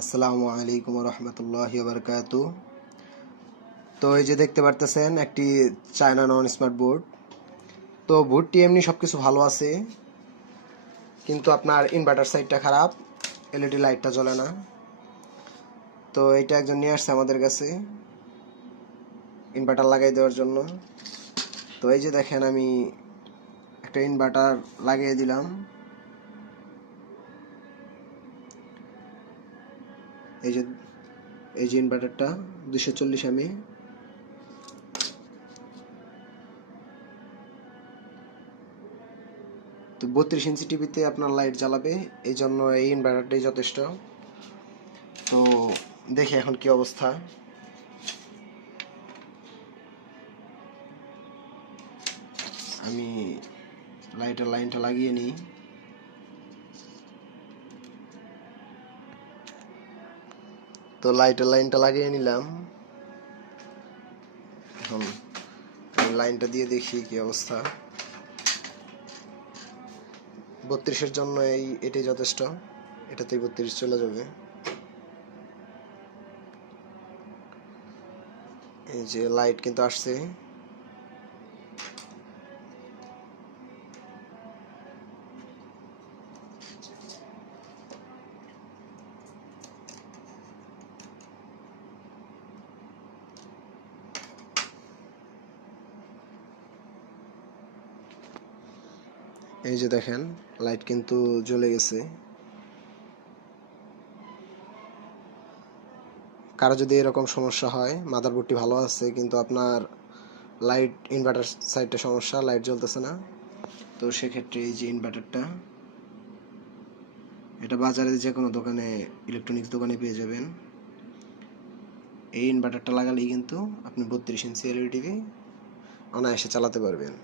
আসসালামু আলাইকুম রহমতুল্লাহি বারকাতু। তো এই যে দেখতে পারতেছেন একটি চায়না নন স্মার্ট বোর্ড। তো বোর্ডটি এমনি সব কিছু ভালো আছে, কিন্তু আপনার ইনভার্টার সাইডটা খারাপ, এলইডি লাইটটা জ্বলে না। তো এটা একজন নিয়ে আসছে আমাদের কাছে ইনভার্টার লাগাই দেওয়ার জন্য। তো এই যে দেখেন আমি একটা ইনভার্টার লাগিয়ে দিলাম। এই যে ইনভার্টারটা 240 আমি। তো 32 ইঞ্চি টিভিতে আপনার লাইট জ্বালাবে, এই জন্য এই ইনভার্টারটাই যথেষ্ট। তো দেখি এখন কি অবস্থা। আমি লাইটের লাইনটা লাগিয়ে নিই। তো লাইটের লাইনটা লাগিয়ে নিলাম। এখন আমি লাইনটা দিয়ে দেখি কি অবস্থা। 32-এর জন্য এটাই যথেষ্ট, এটাতেই 32 চলে যাবে। এই যে লাইট কিন্তু আসছে। এই যে দেখেন লাইট কিন্তু জ্বলে গেছে। কারো যদি এরকম সমস্যা হয়, মাদারবোর্ডটি ভালো আছে কিন্তু আপনার লাইট ইনভার্টার সাইডটা সমস্যা, লাইট জ্বলতেছে না, তো সেক্ষেত্রে এই যে ইনভার্টারটা, এটা বাজারে যে কোনো দোকানে, ইলেকট্রনিক্স দোকানে পেয়ে যাবেন। এই ইনভার্টারটা লাগালেই কিন্তু আপনি 32 ইঞ্চি এলইডি টিভি অনায়াসে চালাতে পারবেন।